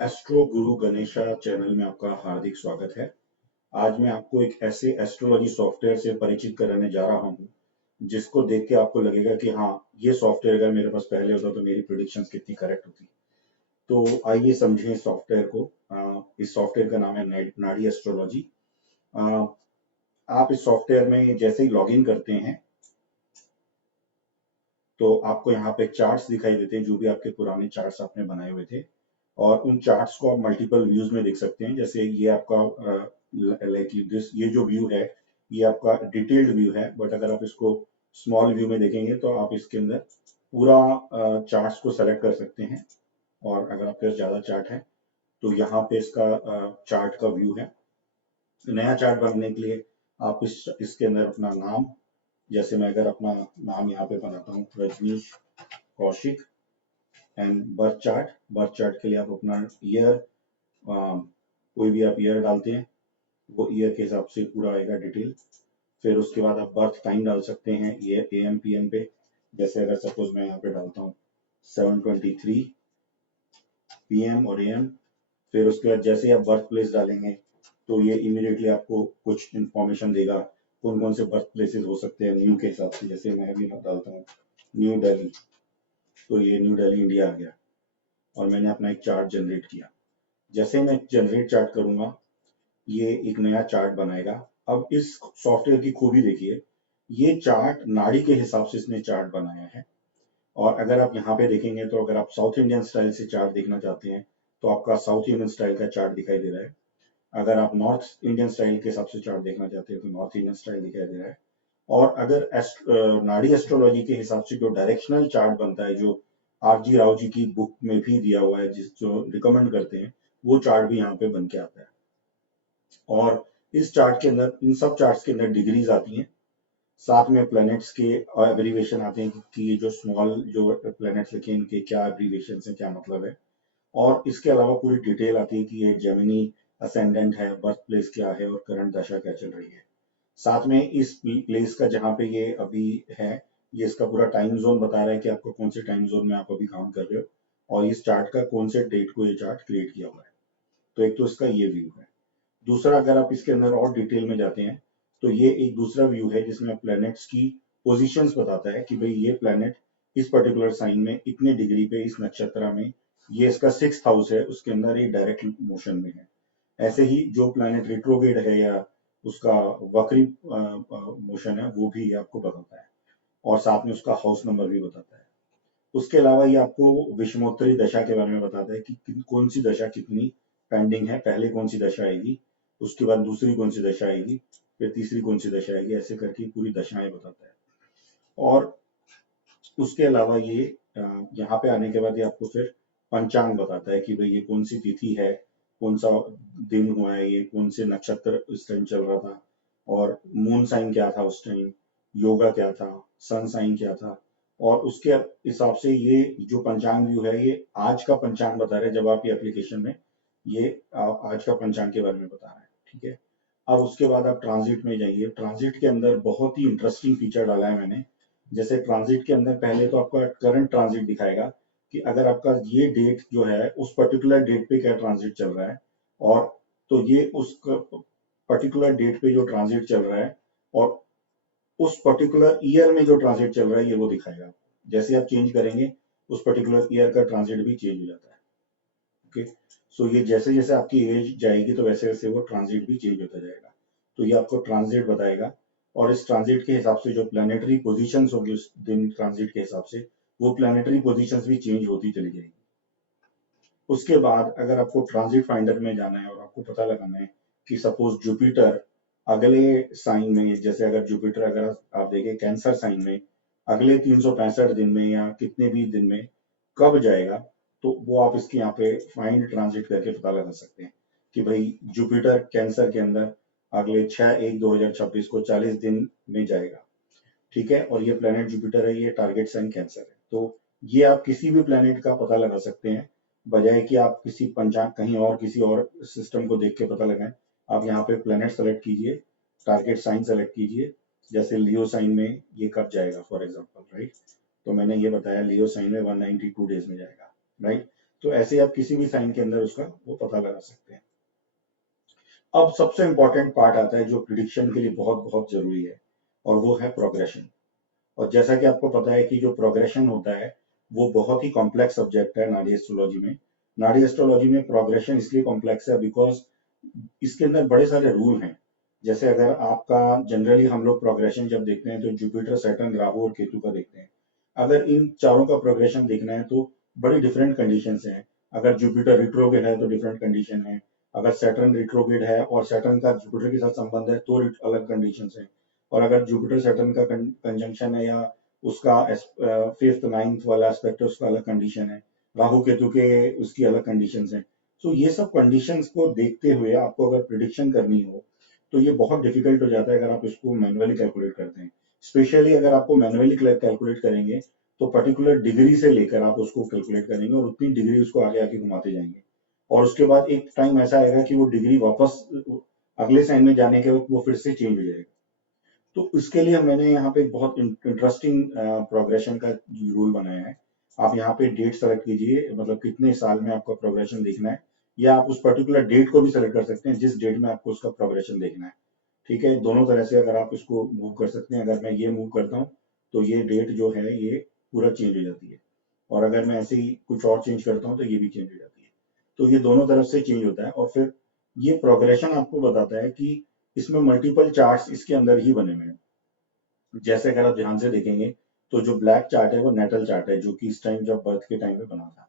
Astro गुरु Ganesha channel में आपका हार्दिक स्वागत है। आज मैं आपको एक ऐसे एस्ट्रोलॉजी सॉफ्टवेयर से परिचित कराने जा रहा हूँ जिसको देख के आपको लगेगा कि हाँ, ये सॉफ्टवेयर अगर मेरे पास पहले होता तो मेरी प्रेडिक्शंस कितनी करेक्ट होती। तो आइए समझें इस सॉफ्टवेयर को। इस सॉफ्टवेयर का नाम है नाड़ी एस्ट्रोलॉजी। आप इस सॉफ्टवेयर में जैसे ही लॉगिन करते हैं तो आपको यहाँ पे चार्ट्स दिखाई देते हैं, जो भी आपके पुराने चार्ट्स आपने बनाए हुए थे, और उन चार्ट्स को आप मल्टीपल व्यूज में देख सकते हैं। जैसे ये आपका लाइक दिस, ये जो व्यू है ये आपका डिटेल्ड व्यू है, बट अगर आप इसको स्मॉल व्यू में देखेंगे तो आप इसके अंदर पूरा चार्ट्स को सेलेक्ट कर सकते हैं। और अगर आपके पास ज्यादा चार्ट है तो यहाँ पे इसका चार्ट का व्यू है। नया चार्ट बनने के लिए आप इसके अंदर अपना नाम, जैसे मैं अगर अपना नाम यहाँ पे बनाता हूँ Rajneesh Kaushik, and birth chart के लिए आप अपना ईयर, कोई भी आप ईयर डालते हैं वो ईयर के हिसाब से पूरा आएगा डिटेल। फिर उसके बाद आप बर्थ टाइम डाल सकते हैं ये AM PM पे। जैसे अगर सपोज मैं यहाँ पे डालता हूँ 7:23 PM और AM। फिर उसके बाद जैसे ही आप बर्थ प्लेस डालेंगे तो ये इमीडिएटली आपको कुछ इंफॉर्मेशन देगा कौन कौन से बर्थ प्लेसेस हो सकते हैं न्यू के हिसाब से। जैसे मैं अभी डालता हूँ न्यू दिल्ली, तो ये न्यू दिल्ली इंडिया आ गया और मैंने अपना एक चार्ट जनरेट किया। जैसे मैं जनरेट चार्ट करूंगा ये एक नया चार्ट बनाएगा। अब इस सॉफ्टवेयर की खूबी देखिए, ये चार्ट नाड़ी के हिसाब से इसने चार्ट बनाया है। और अगर आप यहाँ पे देखेंगे तो अगर आप साउथ इंडियन स्टाइल से चार्ट देखना चाहते हैं तो आपका साउथ इंडियन स्टाइल का चार्ट दिखाई दे रहा है। अगर आप नॉर्थ इंडियन स्टाइल के हिसाब से चार्ट देखना चाहते हैं तो नॉर्थ इंडियन स्टाइल दिखाई दे रहा है। और अगर नाड़ी एस्ट्रोलॉजी के हिसाब से जो डायरेक्शनल चार्ट बनता है, जो RG राव जी की बुक में भी दिया हुआ है, जिस जो रिकमेंड करते हैं, वो चार्ट भी यहाँ पे बन के आता है। और इस चार्ट के अंदर, इन सब चार्ट्स के अंदर डिग्रीज आती हैं, साथ में प्लैनेट्स के एब्रीवेशन आते हैं कि ये जो स्मॉल जो प्लैनेट्स लिखे इनके क्या एब्रीवेशन है, क्या मतलब है। और इसके अलावा पूरी डिटेल आती है कि ये जेमिनी असेंडेंट है, बर्थ प्लेस क्या है और करंट दशा क्या चल रही है। साथ में इस प्लेस का जहाँ पे ये अभी है, ये इसका पूरा टाइम जोन बता रहा है कि आपको कौन से टाइम जोन में आप अभी काम कर रहे हो और इस चार्ट का कौन से डेट को ये चार्ट क्रिएट किया हुआ है। तो एक तो इसका ये व्यू है। दूसरा, अगर आप इसके अंदर और डिटेल में जाते हैं तो ये एक दूसरा व्यू है जिसमें प्लैनेट्स की पोजीशंस बताता है कि भाई ये प्लैनेट इस पर्टिकुलर साइन में इतने डिग्री पे इस नक्षत्र में, ये इसका 6th हाउस है, उसके अंदर ये डायरेक्ट मोशन में है। ऐसे ही जो प्लैनेट रिट्रोग्रेड है या उसका वक्री मोशन है वो भी ये आपको बताता है, और साथ में उसका हाउस नंबर भी बताता है। उसके अलावा ये आपको विषमोत्तरी दशा के बारे में बताता है कि कौन सी दशा कितनी पेंडिंग है, पहले कौन सी दशा आएगी, उसके बाद दूसरी कौन सी दशा आएगी, फिर तीसरी कौन सी दशा आएगी, ऐसे करके पूरी दशाएं बताता है। और उसके अलावा ये यहाँ पे आने के बाद ये आपको फिर पंचांग बताता है कि भाई ये कौन सी तिथि है, कौन सा दिन हुआ है, ये कौन से नक्षत्र इस टाइम चल रहा था, और मून साइन क्या था उस टाइम, योगा क्या था, सन साइन क्या था। और उसके हिसाब से ये जो पंचांग व्यू है ये आज का पंचांग बता रहा है। जब आप ये एप्लीकेशन में ये आज का पंचांग के बारे में बता रहा है, ठीक है। अब उसके बाद आप ट्रांजिट में जाइए। ट्रांजिट के अंदर बहुत ही इंटरेस्टिंग फीचर डाला है मैंने। जैसे ट्रांजिट के अंदर पहले तो आपका करंट ट्रांजिट दिखाएगा कि अगर आपका ये डेट जो है उस पर्टिकुलर डेट पे क्या ट्रांजिट चल रहा है, और तो ये उस पर्टिकुलर डेट पे जो ट्रांजिट चल रहा है और उस पर्टिकुलर ईयर में जो ट्रांजिट चल रहा है ये वो दिखाएगा। जैसे आप चेंज करेंगे उस पर्टिकुलर ईयर का ट्रांजिट भी चेंज हो जाता है। ओके, सो ये जैसे जैसे आपकी एज जाएगी तो वैसे वैसे वो ट्रांजिट भी चेंज होता जाएगा। तो ये आपको ट्रांजिट बताएगा, और इस ट्रांजिट के हिसाब से जो प्लानिटरी पोजीशंस होगी उस दिन ट्रांजिट के हिसाब से, वो प्लानिटरी पोजीशंस भी चेंज होती चली जाएगी। उसके बाद अगर आपको ट्रांजिट फाइंडर में जाना है और आपको पता लगाना है कि सपोज जुपिटर अगले साइन में, जैसे अगर जुपिटर अगर आप देखें कैंसर साइन में अगले 365 दिन में या कितने भी दिन में कब जाएगा, तो वो आप इसके यहाँ पे फाइंड ट्रांजिट करके पता लगा सकते हैं कि भाई जुपिटर कैंसर के अंदर अगले 6/1/2026 को 40 दिन में जाएगा, ठीक है। और ये प्लेनेट जुपिटर है, ये टारगेट साइन कैंसर है। तो ये आप किसी भी प्लेनेट का पता लगा सकते हैं, बजाय कि आप किसी पंचांग कहीं और किसी और सिस्टम को देख के पता लगाएं। आप यहाँ पे प्लेनेट सेलेक्ट कीजिए, टारगेट साइन सेलेक्ट कीजिए। जैसे लियो साइन में ये कब जाएगा फॉर एग्जाम्पल, राइट। तो मैंने ये बताया लियो साइन में 192 डेज में जाएगा, राइट। तो ऐसे आप किसी भी साइन के अंदर उसका वो पता लगा सकते हैं। अब सबसे इंपॉर्टेंट पार्ट आता है जो प्रिडिक्शन के लिए बहुत बहुत जरूरी है, और वो है प्रोग्रेशन। और जैसा कि आपको पता है कि जो प्रोग्रेशन होता है वो बहुत ही कॉम्प्लेक्स सब्जेक्ट है नाड़ी एस्ट्रोलॉजी में। नाड़ी एस्ट्रोलॉजी में प्रोग्रेशन इसलिए कॉम्प्लेक्स है बिकॉज इसके अंदर बड़े सारे रूल हैं। जैसे अगर आपका जनरली हम लोग प्रोग्रेशन जब देखते हैं तो जुपिटर, सैटर्न, राहु और केतु का देखते हैं। अगर इन चारों का प्रोग्रेशन देखना है तो बड़ी डिफरेंट कंडीशंस हैं। अगर जुपिटर रिट्रोग्रेड है तो डिफरेंट कंडीशन है, अगर सैटर्न रिट्रोग्रेड है और सैटर्न का जुपिटर के साथ संबंध है तो अलग कंडीशंस है, और अगर जुपिटर सैटर्न का कंजंक्शन है या उसका फिफ्थ नाइन्थ वाला एस्पेक्ट है उसका अलग कंडीशन है, राहु केतु के उसकी अलग कंडीशंस हैं। तो ये सब कंडीशंस को देखते हुए आपको अगर प्रिडिक्शन करनी हो तो ये बहुत डिफिकल्ट हो जाता है अगर आप इसको मैनुअली कैलकुलेट करते हैं। स्पेशली अगर आपको मैनुअली कैलकुलेट करेंगे तो पर्टिकुलर डिग्री से लेकर आप उसको कैलकुलेट करेंगे और उतनी डिग्री उसको आगे आगे घुमाते जाएंगे, और उसके बाद एक टाइम ऐसा आएगा कि वो डिग्री वापस अगले साइन में जाने के वक्त वो फिर से चेंज हो जाएगा। तो इसके लिए मैंने यहाँ पे बहुत इंटरेस्टिंग प्रोग्रेशन का रूल बनाया है। आप यहाँ पे डेट सेलेक्ट कीजिए, मतलब कितने साल में आपका प्रोग्रेशन देखना है, या आप उस पर्टिकुलर डेट को भी सेलेक्ट कर सकते हैं जिस डेट में आपको उसका प्रोग्रेशन देखना है। ठीक है, दोनों तरह से अगर आप इसको मूव कर सकते हैं। अगर मैं ये मूव करता हूँ तो ये डेट जो है ये पूरा चेंज हो जाती है, और अगर मैं ऐसे ही कुछ और चेंज करता हूँ तो ये भी चेंज हो जाती है। तो ये दोनों तरफ से चेंज होता है, और फिर ये प्रोग्रेशन आपको बताता है कि इसमें मल्टीपल चार्ट्स इसके अंदर ही बने हुए हैं। जैसे अगर आप ध्यान से देखेंगे तो जो ब्लैक चार्ट है वो नेटल चार्ट है जो कि इस टाइम जब बर्थ के टाइम पे बना था।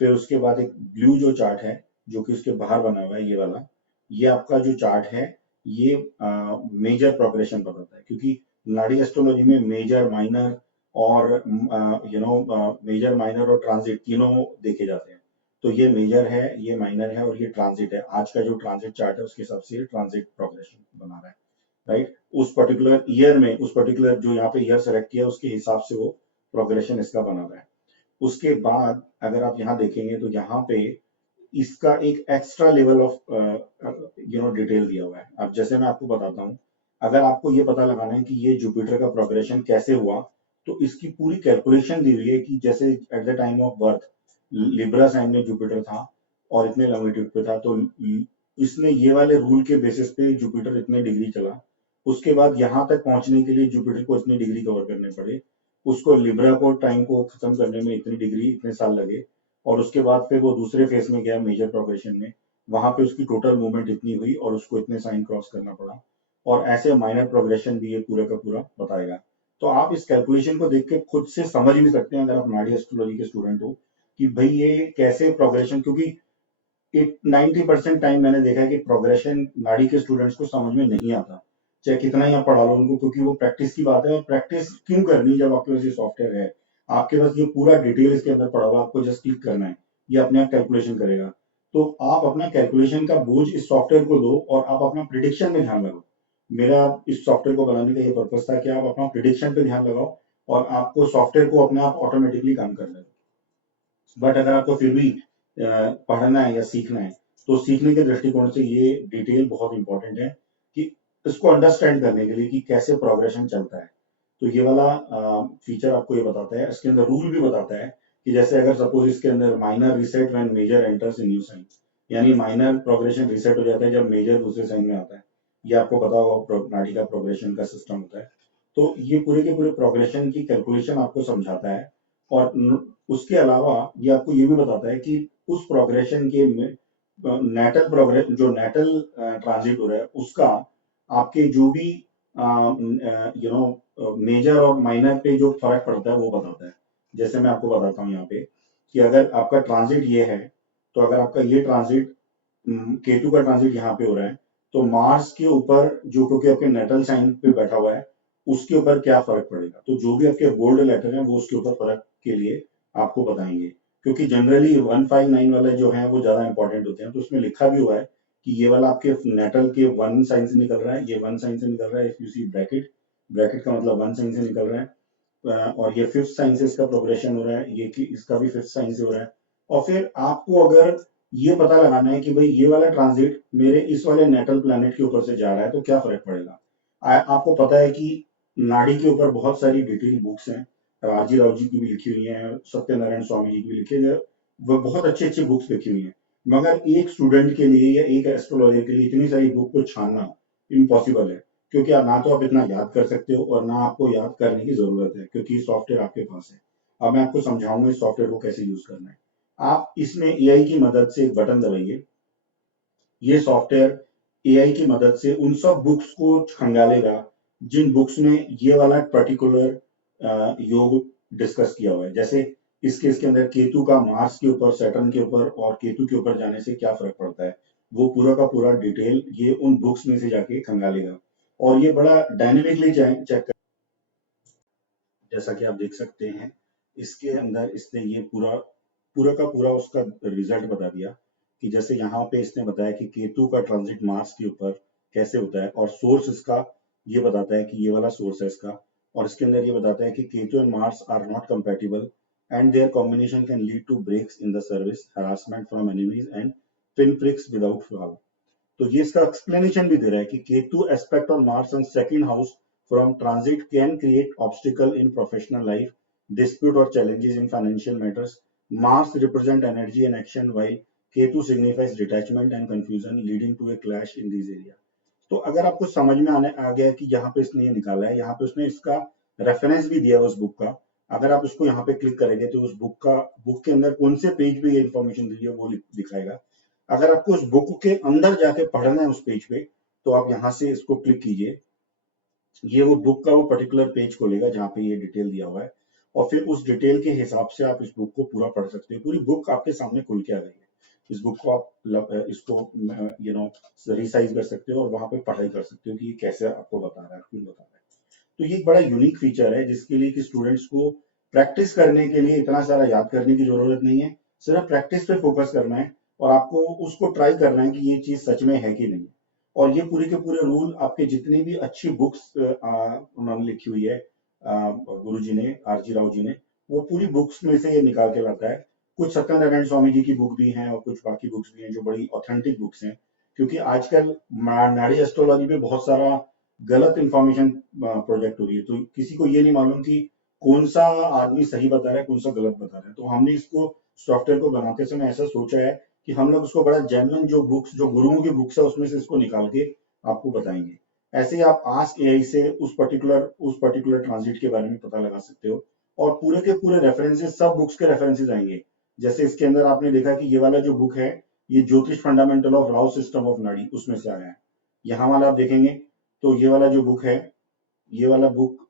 फिर उसके बाद एक ब्लू जो चार्ट है जो कि उसके बाहर बना हुआ है ये वाला, ये आपका जो चार्ट है ये मेजर प्रोग्रेशन बताता है, क्योंकि नाड़ी एस्ट्रोलॉजी में मेजर, माइनर और मेजर, माइनर और ट्रांजिट तीनों देखे जाते हैं। तो ये मेजर है, ये माइनर है और ये ट्रांजिट है। आज का जो ट्रांजिट चार्ट है उसके हिसाब से ये ट्रांजिट प्रोग्रेशन बना रहा है, राइट। उस पर्टिकुलर ईयर में, उस पर्टिकुलर जो यहाँ पे ईयर सेलेक्ट किया उसके हिसाब से वो प्रोग्रेशन इसका बना रहा है। उसके बाद अगर आप यहाँ देखेंगे तो यहाँ पे इसका एक एक्स्ट्रा लेवल ऑफ डिटेल दिया हुआ है। अब जैसे मैं आपको बताता हूँ, अगर आपको ये पता लगाना है कि ये जुपिटर का प्रोग्रेशन कैसे हुआ, तो इसकी पूरी कैलकुलेशन दी हुई है कि जैसे at the time of birth Libra sign में जुपिटर था और इतने लॉन्गिट्यूड पे था, तो इसने ये वाले रूल के बेसिस पे जुपिटर इतने डिग्री चला। उसके बाद यहाँ तक पहुंचने के लिए जुपिटर को इतनी डिग्री कवर करने पड़े, उसको लिब्रा को टाइम को खत्म करने में इतनी डिग्री, इतने साल लगे, और उसके बाद फिर वो दूसरे फेज में गया मेजर प्रोग्रेशन में, वहां पे उसकी टोटल मूवमेंट इतनी हुई और उसको इतने साइन क्रॉस करना पड़ा। और ऐसे माइनर प्रोग्रेशन भी ये पूरा का पूरा बताएगा। तो आप इस कैलकुलेशन को देख के खुद से समझ भी सकते हैं अगर आप नाड़ी एस्ट्रोलॉजी के स्टूडेंट हो कि भाई ये कैसे प्रोग्रेशन, क्योंकि 90% टाइम मैंने देखा है कि प्रोग्रेशन नाड़ी के स्टूडेंट्स को समझ में नहीं आता, चाहे कितना ही आप पढ़ा लो उनको, क्योंकि वो प्रैक्टिस की बात है। और प्रैक्टिस क्यों करनी जब आपके पास ये सॉफ्टवेयर है, आपके पास ये पूरा डिटेल इसके अंदर पड़ा हुआ, आपको जस्ट क्लिक करना है, ये अपने आप कैलकुलेशन करेगा। तो आप अपना कैलकुलेशन का बोझ इस सॉफ्टवेयर को दो और आप अपना प्रिडिक्शन में ध्यान लगाओ। मेरा इस सॉफ्टवेयर को बनाने का ये पर्पज था कि आप अपना प्रिडिक्शन पे ध्यान लगाओ और आपको सॉफ्टवेयर को अपने आप ऑटोमेटिकली काम करना है। बट अगर आपको फिर भी पढ़ना है या सीखना है तो सीखने के दृष्टिकोण से ये डिटेल बहुत इंपॉर्टेंट है कि इसको अंडरस्टैंड करने के लिए कि कैसे प्रोग्रेशन चलता है। तो ये वाला फीचर आपको ये बताता है, इसके अंदर रूल भी बताता है कि जैसे अगर सपोज इसके अंदर minor reset when major enters in new sign, यानी माइनर प्रोग्रेशन रिसेट हो जाता है जब मेजर दूसरे साइन में आता है। ये आपको पता होगा नाड़ी का प्रोग्रेशन का सिस्टम होता है। तो ये पूरे के पूरे प्रोग्रेशन की कैलकुलेशन आपको समझाता है। और उसके अलावा ये आपको ये भी बताता है कि उस प्रोग्रेशन के नेटल प्रोग्रेस, जो नेटल ट्रांजिट हो रहा है उसका आपके जो भी मेजर और माइनर पे जो फर्क पड़ता है वो बताता है। जैसे मैं आपको बताता हूँ यहाँ पे कि अगर आपका ट्रांजिट ये है, तो अगर आपका ये ट्रांजिट केतु का ट्रांजिट यहाँ पे हो रहा है, तो मार्स के ऊपर जो, क्योंकि आपके नेटल साइन पे बैठा हुआ है, उसके ऊपर क्या फर्क पड़ेगा। तो जो भी आपके बोल्ड लेटर है वो उसके ऊपर फर्क के लिए आपको बताएंगे, क्योंकि जनरली 159 वाले जो है वो ज्यादा इंपॉर्टेंट होते हैं। तो उसमें लिखा भी हुआ है कि ये वाला आपके नेटल के 1 साइन से निकल रहा है, ये 1 साइन से निकल रहा है। If you see bracket, bracket का मतलब 1 साइन से निकल रहा है। और ये 5th साइन से इसका प्रोग्रेशन हो रहा है, ये कि इसका भी 5th साइन से हो रहा है। और फिर आपको अगर ये पता लगाना है कि भाई ये वाला ट्रांजिट मेरे इस वाले नेटल प्लैनेट के ऊपर से जा रहा है तो क्या फर्क पड़ेगा। आपको पता है कि नाड़ी के ऊपर बहुत सारी डिटेल बुक्स हैं, राजी राव जी की भी लिखी हुई है, सत्यनारायण स्वामी जी की भी लिखी है, वो बहुत अच्छी अच्छी बुक्स लिखी हुई हैं, मगर एक स्टूडेंट के लिए या एक एस्ट्रोलॉजर के लिए इतनी सारी बुक को छानना इम्पॉसिबल है, क्योंकि आप ना तो आप इतना याद कर सकते हो और ना आपको याद करने की जरूरत है, क्योंकि सॉफ्टवेयर आपके पास है। अब मैं आपको समझाऊंगा इस सॉफ्टवेयर को कैसे यूज करना है। आप इसमें एआई की मदद से एक बटन दबाइए। ये सॉफ्टवेयर एआई की मदद से उन सब बुक्स को खंगालेगा जिन बुक्स में ये वाला पर्टिकुलर योग डिस्कस किया हुआ है। जैसे इस केस के अंदर केतु का मार्स के ऊपर, सैटर्न के ऊपर और केतु के ऊपर जाने से क्या फर्क पड़ता है, वो पूरा का पूरा डिटेल ये उन बुक्स में से जाके खंगालेगा, और ये बड़ा डायनेमिकली चेक कर, जैसा कि आप देख सकते हैं इसके अंदर इसने ये पूरा पूरा का पूरा उसका रिजल्ट बता दिया, कि जैसे यहाँ पे इसने बताया कि केतु का ट्रांजिट मार्स के ऊपर कैसे होता है, और सोर्स इसका ये बताता है कि ये वाला सोर्स है इसका, और इसके अंदर ये बताता है कि Ketu and Mars are not compatible and their combination can lead to breaks in the service, harassment from enemies and pin pricks without fall. तो ये इसका एक्सप्लेनेशन भी दे रहा है कि Ketu aspect on Mars and second house from transit can create obstacle in professional life, dispute or challenges in financial matters. Mars represent energy and action, while Ketu signifies detachment and confusion, leading to a clash in these area. तो अगर आपको समझ में आने आ गया कि यहाँ पे इसने ये निकाला है, यहाँ पे उसने इसका रेफरेंस भी दिया है उस बुक का। अगर आप उसको यहाँ पे क्लिक करेंगे तो उस बुक के अंदर कौन से पेज पे ये इन्फॉर्मेशन दी है वो दिखाएगा। अगर आपको उस बुक के अंदर जाके पढ़ना है उस पेज पे, तो आप यहाँ से इसको क्लिक कीजिए। ये वो बुक का वो पर्टिकुलर पेज खोलेगा जहाँ पे ये डिटेल दिया हुआ है, और फिर उस डिटेल के हिसाब से आप इस बुक को पूरा पढ़ सकते हो। पूरी बुक आपके सामने खुल के आ गई है। इस बुक को आप इसको रिसाइज कर सकते हो और वहां पे पढ़ाई कर सकते हो कि ये कैसे आपको बता रहा है, क्यों बता रहा है। तो ये एक बड़ा यूनिक फीचर है जिसके लिए कि स्टूडेंट्स को प्रैक्टिस करने के लिए इतना सारा याद करने की जरूरत नहीं है, सिर्फ प्रैक्टिस पे फोकस करना है और आपको उसको ट्राई करना है कि ये चीज सच में है कि नहीं। और ये पूरे के पूरे रूल आपके जितनी भी अच्छी बुक्स उन्होंने लिखी हुई है, गुरु जी ने, आरजी राव जी ने, वो पूरी बुक्स में से ये निकाल के लाता है। कुछ सत्यनारायण स्वामी जी की बुक भी हैं और कुछ बाकी बुक्स भी हैं जो बड़ी ऑथेंटिक बुक्स हैं, क्योंकि आजकल नाड़ी एस्ट्रोलॉजी पे बहुत सारा गलत इंफॉर्मेशन प्रोजेक्ट हो रही है, तो किसी को ये नहीं मालूम कि कौन सा आदमी सही बता रहा है, कौन सा गलत बता रहा है। तो हमने इसको सॉफ्टवेयर को बनाते समय ऐसा सोचा है कि हम लोग उसको बड़ा जेन्युइन जो बुक्स, जो गुरुओं की बुक्स है उसमें से इसको निकाल के आपको बताएंगे। ऐसे ही आप आस्क एआई से उस पर्टिकुलर ट्रांजिट के बारे में पता लगा सकते हो, और पूरे के पूरे रेफरेंसेस, सब बुक्स के रेफरेंसेस आएंगे। जैसे इसके अंदर आपने देखा कि ये वाला जो बुक है, ये ज्योतिष fundamental of Rao system of नाड़ी, उसमें से आया है। यहाँ वाला आप देखेंगे तो ये वाला जो बुक है, ये वाला बुक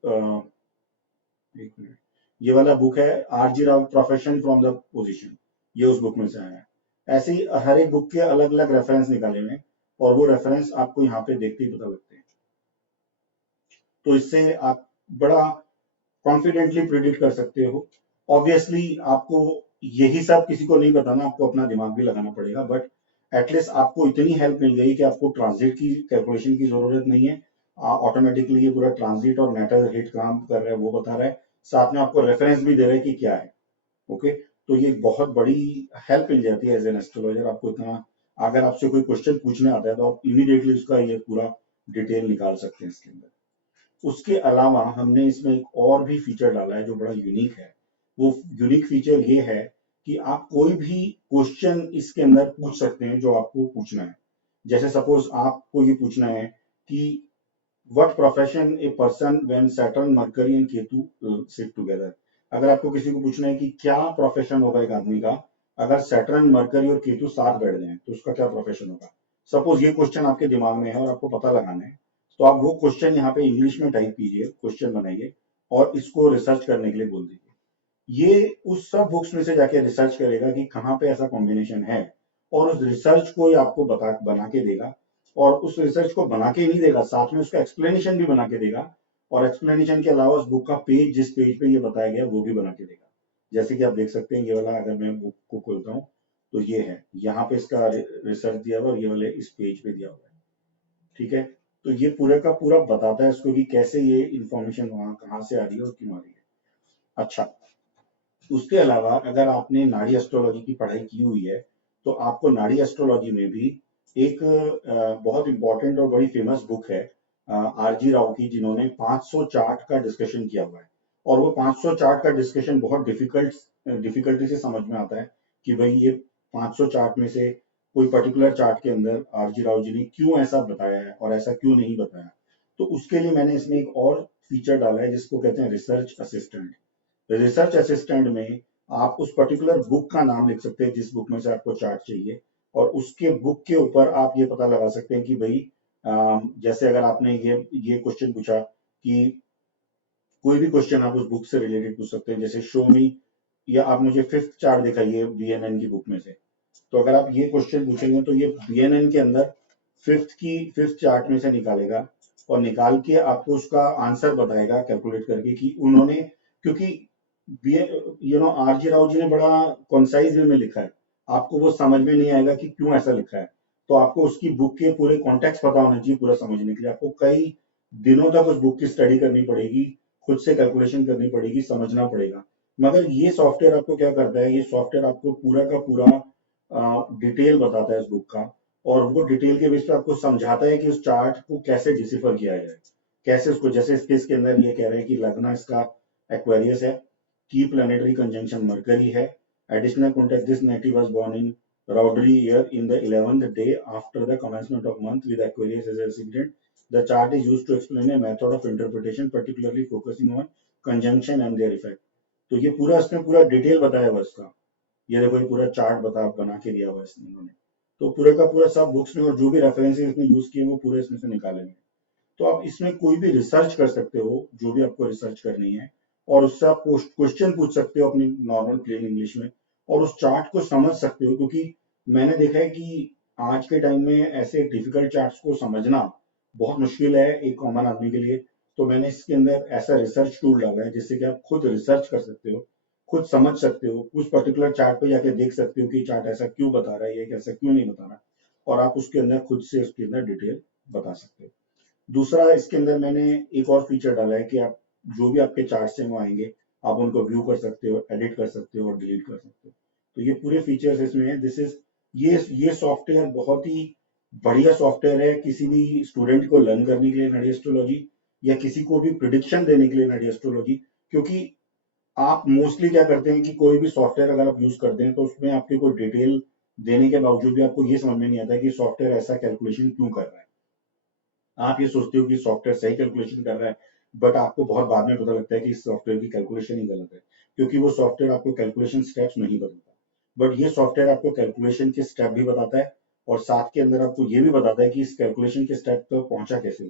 एक मिनट, ये वाला बुक है RG Rao profession from the position, ये उस बुक में से आया है। ऐसे ही हर एक बुक के अलग अलग रेफरेंस निकाले हुए हैं, और वो रेफरेंस आपको यहाँ पे देखते ही पता लगते हैं। तो इससे आप बड़ा कॉन्फिडेंटली प्रिडिक्ट कर सकते हो। ऑब्वियसली आपको यही सब किसी को नहीं बताना, आपको अपना दिमाग भी लगाना पड़ेगा, बट एटलीस्ट आपको इतनी हेल्प मिल गई कि आपको ट्रांजिट की कैलकुलेशन की जरूरत नहीं है। ऑटोमेटिकली ये पूरा ट्रांजिट और नेटल हिट काम कर रहा है वो बता रहा है, साथ में आपको रेफरेंस भी दे रहा है कि क्या है। ओके, तो ये बहुत बड़ी हेल्प मिल जाती है एज एन एस्ट्रोलॉजर आपको इतना। अगर आपसे कोई क्वेश्चन पूछने आता है तो आप इमीडिएटली उसका ये पूरा डिटेल निकाल सकते हैं इसके अंदर। उसके अलावा हमने इसमें एक और भी फीचर डाला है जो बड़ा यूनिक है। वो यूनिक फीचर ये है कि आप कोई भी क्वेश्चन इसके अंदर पूछ सकते हैं जो आपको पूछना है। जैसे सपोज आपको ये पूछना है कि what profession a person when Saturn mercury and Ketu sit together. अगर आपको किसी को पूछना है कि क्या प्रोफेशन होगा एक आदमी का अगर सैटर्न मरकरी और केतु साथ बैठ जाएं, तो उसका क्या प्रोफेशन होगा। सपोज ये क्वेश्चन आपके दिमाग में है और आपको पता लगाना है, तो आप वो क्वेश्चन यहाँ पे इंग्लिश में टाइप कीजिए, क्वेश्चन बनाइए और इसको रिसर्च करने के लिए बोल दीजिए। ये उस सब बुक्स में से जाके रिसर्च करेगा कि कहाँ पे ऐसा कॉम्बिनेशन है, और उस रिसर्च को ये आपको बना के देगा। और उस रिसर्च को बना के ही नहीं देगा, साथ में उसका एक्सप्लेनेशन भी बना के देगा, और एक्सप्लेनेशन के अलावा उस बुक का पेज, जिस पेज पे ये बताया गया वो भी बना के देगा। जैसे कि आप देख सकते हैं, ये वाला अगर मैं बुक को खोलता हूँ तो ये है, यहाँ पे इसका रिसर्च दिया हुआ और ये वाले इस पेज पे दिया हुआ है। ठीक है, तो ये पूरे का पूरा बताता है इसको कि कैसे ये इंफॉर्मेशन वहां कहाँ से आ रही है और क्यों आ रही है। अच्छा, उसके अलावा अगर आपने नाड़ी एस्ट्रोलॉजी की पढ़ाई की हुई है, तो आपको नाड़ी एस्ट्रोलॉजी में भी एक बहुत इंपॉर्टेंट और बड़ी फेमस बुक है आरजी राव की, जिन्होंने 500 चार्ट का डिस्कशन किया हुआ है। और वो 500 चार्ट का डिस्कशन बहुत डिफिकल्टी से समझ में आता है कि भाई ये 500 चार्ट में से कोई पर्टिकुलर चार्ट के अंदर आरजी राव जी ने क्यों ऐसा बताया है और ऐसा क्यों नहीं बताया। तो उसके लिए मैंने इसमें एक और फीचर डाला है जिसको कहते हैं रिसर्च असिस्टेंट। रिसर्च असिस्टेंट में आप उस पर्टिकुलर बुक का नाम लिख सकते हैं जिस बुक में से आपको चार्ट चाहिए, और उसके बुक के ऊपर आप ये पता लगा सकते हैं कि भाई जैसे अगर आपने ये क्वेश्चन पूछा कि कोई भी क्वेश्चन आप उस बुक से रिलेटेड पूछ सकते हैं, जैसे शो मी, या आप मुझे फिफ्थ चार्ट दिखाइए बीएनएन की बुक में से। तो अगर आप ये क्वेश्चन पूछेंगे तो ये बीएनएन के अंदर फिफ्थ चार्ट में से निकालेगा और निकाल के आपको उसका आंसर बताएगा कैलकुलेट करके कि उन्होंने, क्योंकि आरजी राव जी ने बड़ा कॉन्साइज वे में लिखा है, आपको वो समझ में नहीं आएगा कि क्यों ऐसा लिखा है। तो आपको उसकी बुक के पूरे कॉन्टेक्स्ट पता होना चाहिए पूरा समझने के लिए, आपको कई दिनों तक उस बुक की स्टडी करनी पड़ेगी, खुद से कैलकुलेशन करनी पड़ेगी, समझना पड़ेगा। मगर ये सॉफ्टवेयर आपको क्या करता है, ये सॉफ्टवेयर आपको पूरा का पूरा डिटेल बताता है इस बुक का, और वो डिटेल के बेस पे आपको समझाता है कि उस चार्ट को कैसे डिसिफर किया जाए, कैसे उसको, जैसे इसके अंदर ये कह रहे हैं कि लगना इसका एक्वेरियस है, की प्लानिटरी कंजंक्शन मरकरी है, additional context this native was born in Raudri year in the 11th day after the commencement of month with Aquarius as a resident. The chart is used to explain a method of interpretation particularly focusing on conjunction and their effect. तो ये पूरा इसमें पूरा detail बताया हुआ इसका, ये देखो ये पूरा चार्ट बना के दिया हुआ है इसने इन्होंने। तो पूरे का पूरा सब बुक्स में, और जो भी रेफरेंसेस इसमें यूज किए वो पूरे इसमें से निकाले हैं। तो आप इसमें कोई भी रिसर्च कर सकते हो, जो भी आपको रिसर्च करनी है, और उससे आप क्वेश्चन पूछ सकते हो अपनी नॉर्मल प्लेन इंग्लिश में, और उस चार्ट को समझ सकते हो, क्योंकि मैंने देखा है कि आज के टाइम में ऐसे डिफिकल्ट चार्ट्स को समझना बहुत मुश्किल है एक कॉमन आदमी के लिए। तो मैंने इसके अंदर ऐसा रिसर्च टूल डाला है जिससे कि आप खुद रिसर्च कर सकते हो, खुद समझ सकते हो, उस पर्टिकुलर चार्ट पे जाके देख सकते हो कि चार्ट ऐसा क्यों बता रहा है, ये कैसा क्यों नहीं बता रहा, और आप उसके अंदर खुद से उसके अंदर डिटेल बता सकते हो। दूसरा इसके अंदर मैंने एक और फीचर डाला है कि आप जो भी आपके चार्ट्स हैं वो आएंगे, आप उनको व्यू कर सकते हो, एडिट कर सकते हो और डिलीट कर सकते हो। तो ये पूरे फीचर्स इसमें है। दिस इज ये सॉफ्टवेयर बहुत ही बढ़िया सॉफ्टवेयर है किसी भी स्टूडेंट को लर्न करने के लिए नडी एस्ट्रोलॉजी, या किसी को भी प्रिडिक्शन देने के लिए नडी एस्ट्रोलॉजी। क्योंकि आप मोस्टली क्या करते हैं कि कोई भी सॉफ्टवेयर अगर आप यूज करते हैं तो उसमें आपके कोई डिटेल देने के बावजूद भी आपको ये समझ में नहीं आता कि सॉफ्टवेयर ऐसा कैलकुलेशन क्यों कर रहा है। आप ये सोचते हो कि सॉफ्टवेयर सही कैलकुलेशन कर रहा है, बट आपको बहुत बाद में पता लगता है कि इस सॉफ्टवेयर की कैलकुलेशन ही गलत है, क्योंकि वो सॉफ्टवेयर आपको कैलकुलेशन स्टेप्स नहीं बताता। बट ये सॉफ्टवेयर आपको कैलकुलेशन के स्टेप भी बताता है, और साथ के अंदर आपको ये भी बताता है कि इस कैलकुलेशन के स्टेप तक पहुंचा कैसे हो।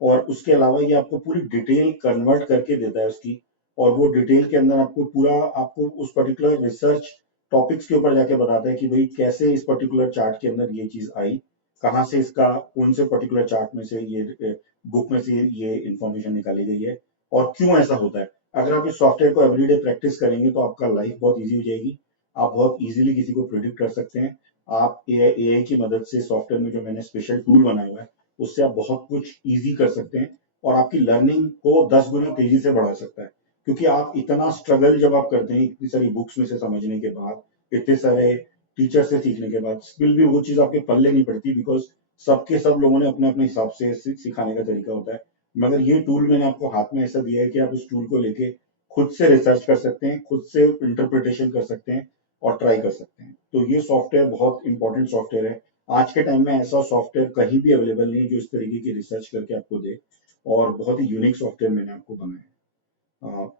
और उसके अलावा ये आपको पूरी डिटेल कन्वर्ट करके देता है उसकी, और वो डिटेल के अंदर आपको पूरा, आपको उस पर्टिकुलर रिसर्च टॉपिक्स के ऊपर जाके बताता है कि भाई कैसे इस पर्टिकुलर चार्ट के अंदर ये चीज आई, कहाँ से इसका, कौन से पर्टिकुलर चार्ट में से ये बुक में से ये इंफॉर्मेशन निकाली गई है, और क्यों ऐसा होता है। अगर आप इस सॉफ्टवेयर को एवरीडे प्रैक्टिस करेंगे तो आपका लाइफ बहुत इजी हो जाएगी, आप बहुत इजीली किसी को प्रिडिक्ट कर सकते हैं। आप एआई की मदद से सॉफ्टवेयर में जो मैंने स्पेशल टूल बनाया हुआ है उससे आप बहुत कुछ इजी कर सकते हैं, और आपकी लर्निंग को 10 गुना तेजी से बढ़ा सकता है। क्योंकि आप इतना स्ट्रगल जब आप करते हैं इतनी सारी बुक्स में से समझने के बाद, इतने सारे टीचर से सीखने के बाद, स्टिल भी वो चीज आपके पल्ले नहीं पड़ती, बिकॉज सबके सब लोगों ने अपने अपने हिसाब से सिखाने का तरीका होता है। मगर ये टूल मैंने आपको हाथ में ऐसा दिया है कि आप उस टूल को लेके खुद से रिसर्च कर सकते हैं, खुद से इंटरप्रिटेशन कर सकते हैं और ट्राई कर सकते हैं। तो ये सॉफ्टवेयर बहुत इंपॉर्टेंट सॉफ्टवेयर है। आज के टाइम में ऐसा सॉफ्टवेयर कहीं भी अवेलेबल नहीं है जो इस तरीके की रिसर्च करके आपको दे, और बहुत ही यूनिक सॉफ्टवेयर मैंने आपको बनाया है।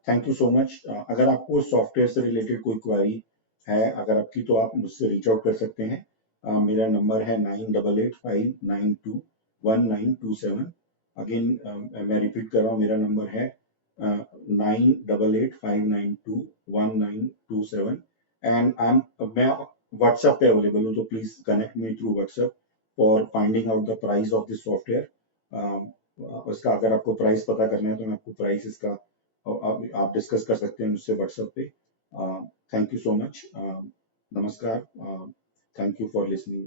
Thank you so much. अगर आपको सॉफ्टवेयर से रिलेटेड कोई क्वेरी है अगर आपकी, तो आप मुझसे रीच आउट कर सकते हैं। मेरा नंबर है 9885921927। अगेन मैं रिपीट कर रहा हूँ, मेरा नंबर है 9885921927, एंड मैं व्हाट्सएप पे अवेलेबल हूँ, तो please connect me through WhatsApp for finding out the price of this software. उसका अगर आपको प्राइस पता करना है तो मैं आपको प्राइस इसका आप डिस्कस कर सकते हैं मुझसे व्हाट्सएप पे। Thank you so much. नमस्कार। Thank you for listening.